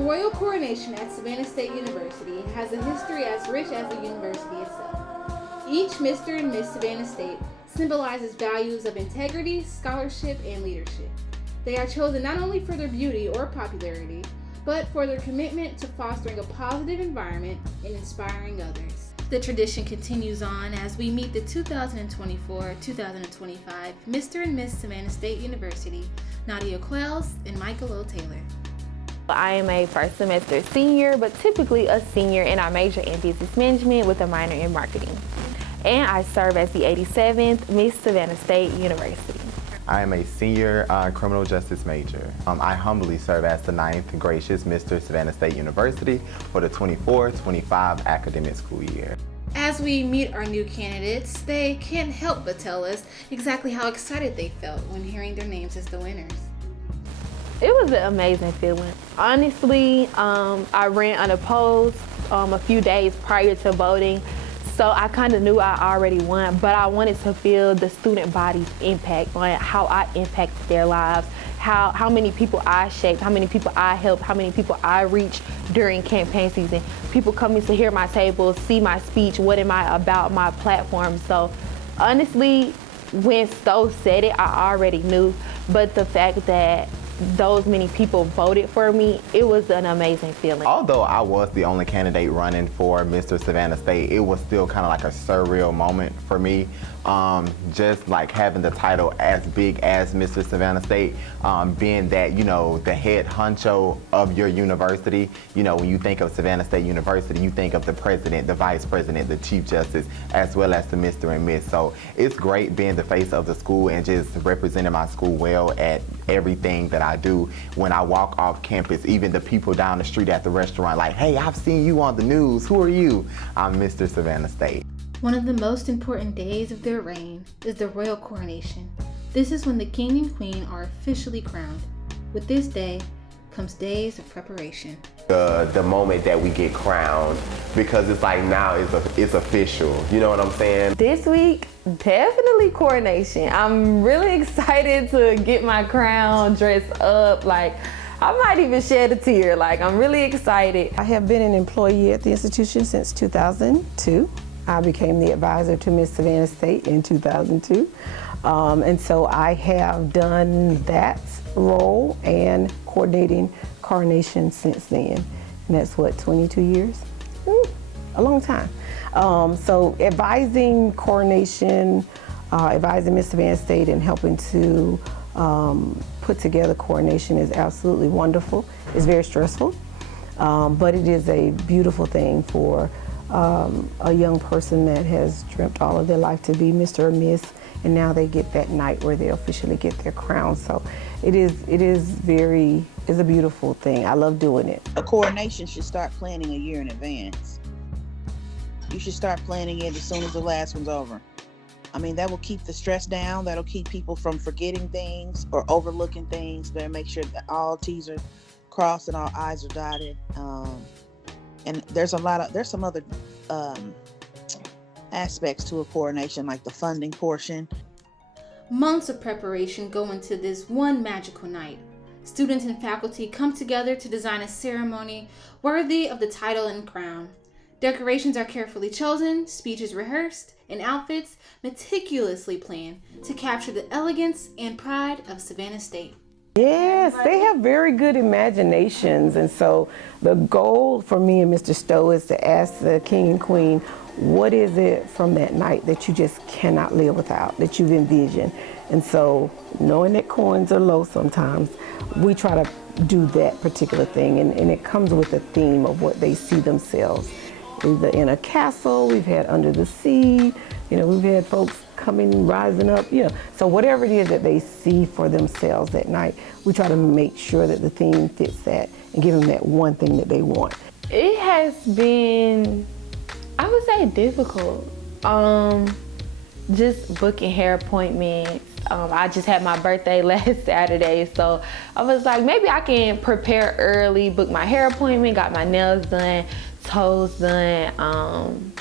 The royal coronation at Savannah State University has a history as rich as the university itself. Each Mr. and Miss Savannah State symbolizes values of integrity, scholarship, and leadership. They are chosen not only for their beauty or popularity, but for their commitment to fostering a positive environment and inspiring others. The tradition continues on as we meet the 2024-2025 Mr. and Miss Savannah State University, Nadia Qualls and Michael O. Taylor. I am a first semester senior, but typically a senior in our major in business management with a minor in marketing. And I serve as the 87th Miss Savannah State University. I am a senior criminal justice major. I humbly serve as the 9th gracious Mr. Savannah State University for the 24-25 academic school year. As we meet our new candidates, they can't help but tell us exactly how excited they felt when hearing their names as the winners. It was an amazing feeling. Honestly, I ran unopposed a few days prior to voting, so I kind of knew I already won, but I wanted to feel the student body's impact on how I impacted their lives, how many people I shaped, how many people I helped, how many people I reached during campaign season. People coming to hear my table, see my speech, what am I about, my platform. So honestly, when Stowe said it, I already knew, but the fact that those many people voted for me, it was an amazing feeling. Although I was the only candidate running for Mr. Savannah State, it was still kind of like a surreal moment for me. Just like having the title as big as Mr. Savannah State, being that, you know, the head honcho of your university. You know, when you think of Savannah State University, you think of the president, the vice president, the chief justice, as well as the Mr. and Miss. So it's great being the face of the school and just representing my school well at everything that I do. When I walk off campus, even the people down the street at the restaurant, like, hey, I've seen you on the news. Who are you? I'm Mr. Savannah State. One of the most important days of their reign is the royal coronation. This is when the king and queen are officially crowned. With this day comes days of preparation. The moment that we get crowned, because it's like now it's official. You know what I'm saying? This week, definitely coronation. I'm really excited to get my crown, dress up. Like, I might even shed a tear. Like, I'm really excited. I have been an employee at the institution since 2002. I became the advisor to Miss Savannah State in 2002. And so I have done that role and coordinating coronation since then. And that's what, 22 years? A long time. So advising coronation, advising Miss Savannah State and helping to put together coronation is absolutely wonderful. It's very stressful, but it is a beautiful thing for a young person that has dreamt all of their life to be Mr. or Miss, and now they get that night where they officially get their crown. So it's a beautiful thing. I love doing it. A coronation should start planning a year in advance. You should start planning it as soon as the last one's over. I mean, that will keep the stress down. That'll keep people from forgetting things or overlooking things. They'll make sure that all T's are crossed and all I's are dotted. And there's some other aspects to a coronation, like the funding portion. Months of preparation go into this one magical night. Students and faculty come together to design a ceremony worthy of the title and crown. Decorations are carefully chosen, speeches rehearsed, and outfits meticulously planned to capture the elegance and pride of Savannah State. Yes, they have very good imaginations, and so the goal for me and Mr. Stowe is to ask the king and queen, what is it from that night that you just cannot live without, that you've envisioned? And so, knowing that coins are low sometimes, we try to do that particular thing, and it comes with a theme of what they see themselves. Either in a castle, we've had under the sea, you know, we've had folks coming, rising up, you know. So whatever it is that they see for themselves that night, we try to make sure that the theme fits that and give them that one thing that they want. It has been, I would say, difficult. Just booking hair appointments. I just had my birthday last Saturday, so I was like, maybe I can prepare early, book my hair appointment, got my nails done, toes done.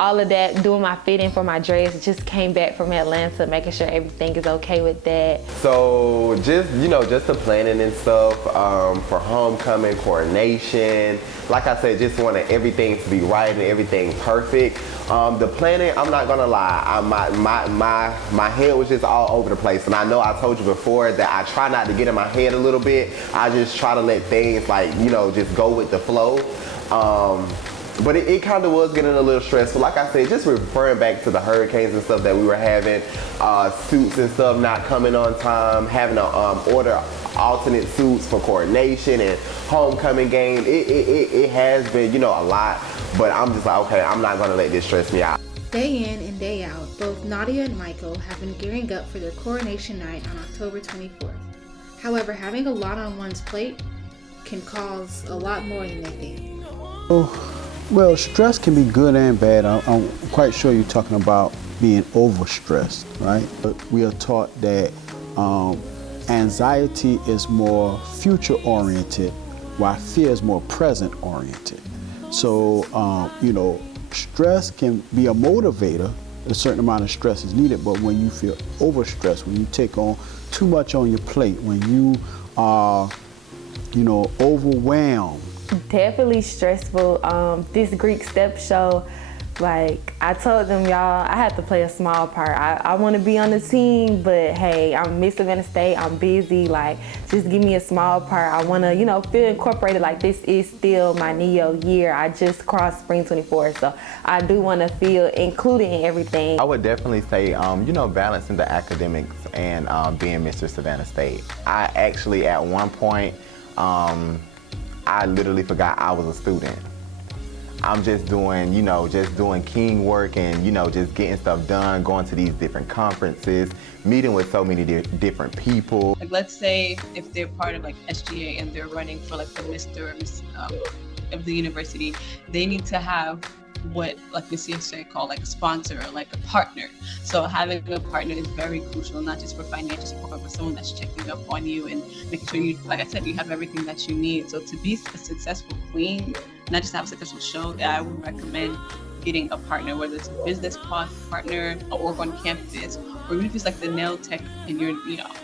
all of that, doing my fitting for my dress. Just came back from Atlanta, making sure everything is okay with that. So just, just the planning and stuff for homecoming, coronation. Like I said, just wanted everything to be right and everything perfect. The planning, I'm not gonna lie, my head was just all over the place. And I know I told you before that I try not to get in my head a little bit. I just try to let things just go with the flow. But it kind of was getting a little stressful. Like I said, just referring back to the hurricanes and stuff that we were having, suits and stuff not coming on time, having to order alternate suits for coronation and homecoming game. It has been, a lot, but I'm just like, okay, I'm not gonna let this stress me out. Day in and day out, both Nadia and Michael have been gearing up for their coronation night on October 24th. However, having a lot on one's plate can cause a lot more than they think. Well, stress can be good and bad. I'm quite sure you're talking about being overstressed, right? But we are taught that anxiety is more future-oriented, while fear is more present-oriented. So, stress can be a motivator. A certain amount of stress is needed, but when you feel overstressed, when you take on too much on your plate, when you are, overwhelmed. Definitely stressful. This Greek step show, like I told them, y'all, I have to play a small part. I want to be on the team, but hey, I'm Miss Savannah State, I'm busy, like just give me a small part. I want to, feel incorporated, like this is still my Neo year. I just crossed spring 24, so I do want to feel included in everything. I would definitely say, balancing the academics and being Mr. Savannah State. I actually, at one point, I literally forgot I was a student. I'm just doing, doing king work and, just getting stuff done, going to these different conferences, meeting with so many different people. Like, let's say if they're part of like SGA and they're running for like the Mr. or Miss of the university, they need to have what like Miss said called like a sponsor or like a partner. So having a partner is very crucial, not just for financial support, but someone that's checking up on you and making sure you, like I said, you have everything that you need. So to be a successful queen, not just have a successful show, I would recommend getting a partner, whether it's a business partner or on campus, or even if it's like the nail tech in your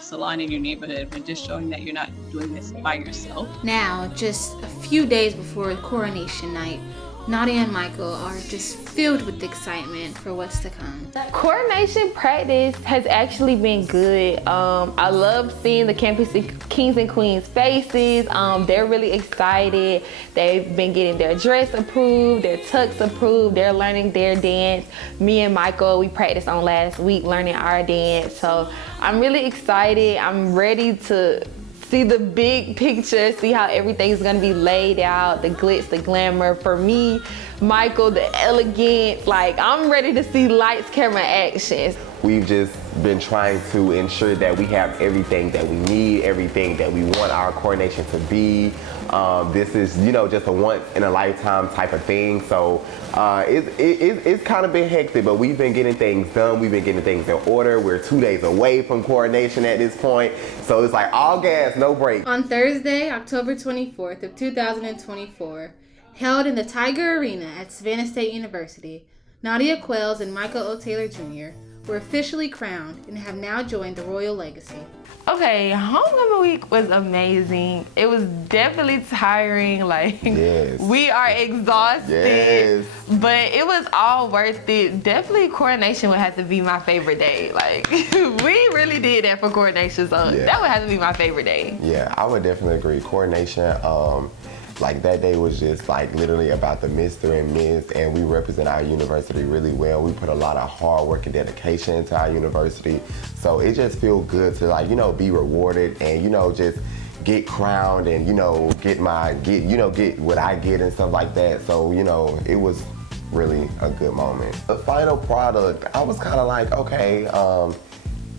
salon in your neighborhood, but just showing that you're not doing this by yourself. Now, just a few days before coronation night, Nadia and Michael are just filled with excitement for what's to come. Coronation practice has actually been good. I love seeing the campus kings and queens faces. They're really excited. They've been getting their dress approved, their tux approved, they're learning their dance. Me and Michael, we practiced on last week learning our dance. So I'm really excited. I'm ready to see the big picture, see how everything's gonna be laid out, the glitz, the glamour. For me, Michael, the elegance, like I'm ready to see lights, camera, actions. We've just been trying to ensure that we have everything that we need, everything that we want our coronation to be. This is, just a once in a lifetime type of thing. So it's kind of been hectic, but we've been getting things done. We've been getting things in order. We're 2 days away from coronation at this point. So it's like all gas, no break. On Thursday, October 24th of 2024, held in the Tiger Arena at Savannah State University, Nadia Qualls and Michael O. Taylor Jr. were officially crowned and have now joined the royal legacy. Okay, homecoming week was amazing. It was definitely tiring, like Yes. we are exhausted, Yes. but it was all worth it. Definitely coronation would have to be my favorite day. Like we really did that for coronation, so Yeah. that would have to be my favorite day. Yeah, I would definitely agree. Coronation, like that day was just like literally about the Mr. and Miss, and we represent our university really well. We put a lot of hard work and dedication into our university. So it just feels good to like, be rewarded and, just get crowned and, get what I get and stuff like that. So, it was really a good moment. The final product, I was kind of like, okay,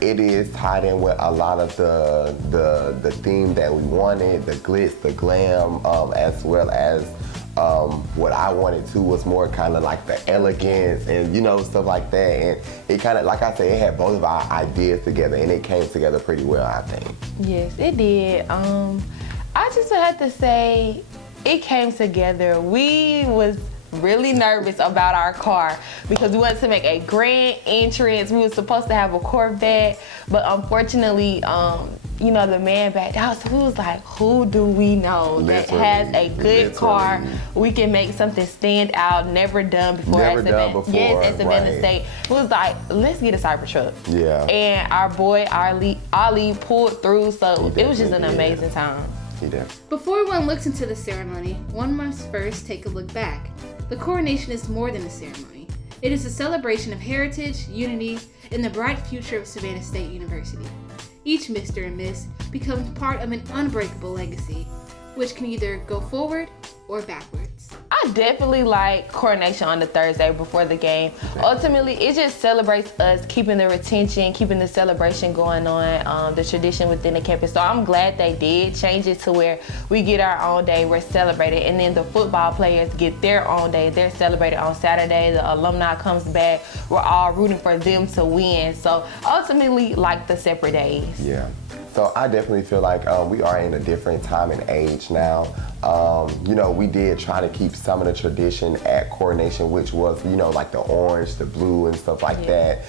it is tied in with a lot of the theme that we wanted, the glitz, the glam, as well as what I wanted to was more kind of like the elegance and stuff like that. And it kind of, like I said, it had both of our ideas together and it came together pretty well, I think. Yes, it did. I just would have to say it came together. We was really nervous about our car because we wanted to make a grand entrance. We were supposed to have a Corvette, but unfortunately, you know, the man backed out. So we was like, who do we know that has a good car? We can make something stand out, never done before. Yes, at Savannah State. We was like, let's get a Cybertruck. Yeah. And our boy, Ali pulled through. So it was just an amazing time. He did. Before one looks into the ceremony, one must first take a look back. The coronation is more than a ceremony. It is a celebration of heritage, unity, and the bright future of Savannah State University. Each Mr. and Miss becomes part of an unbreakable legacy, which can either go forward or backwards. I definitely like Coronation on the Thursday before the game. Ultimately, it just celebrates us keeping the retention, keeping the celebration going on, the tradition within the campus. So I'm glad they did change it to where we get our own day, we're celebrated, and then the football players get their own day. They're celebrated on Saturday, the alumni comes back, we're all rooting for them to win. So ultimately, like the separate days. Yeah. So I definitely feel like we are in a different time and age now. You know, we did try to keep some of the tradition at Coronation, which was, you know, like the orange, the blue, and stuff like that.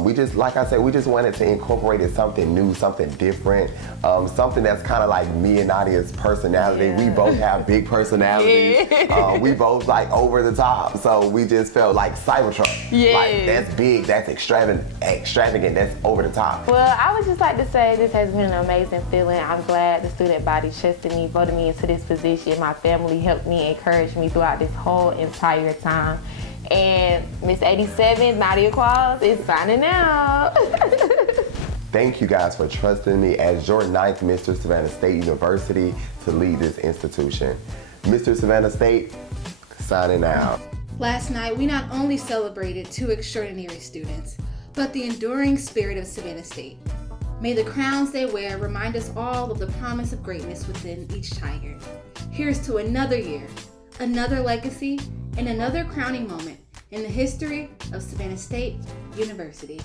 We just, like I said, we just wanted to incorporate something new, something different, something that's kind of like me and Nadia's personality. Yeah. We both have big personalities. Yeah. We both like over the top. So we just felt like Cybertruck. Yeah. Like that's big, that's extravagant, that's over the top. Well, I would just like to say this has been an amazing feeling. I'm glad the student body trusted me, voted me into this position. My family helped me, encouraged me throughout this whole entire time. And Miss 87, Nadia Qualls, is signing out. Thank you guys for trusting me as your 9th Mr. Savannah State University to lead this institution. Mr. Savannah State, signing out. Last night, we not only celebrated 2 extraordinary students, but the enduring spirit of Savannah State. May the crowns they wear remind us all of the promise of greatness within each Tiger. Here's to another year, another legacy, and another crowning moment in the history of Savannah State University.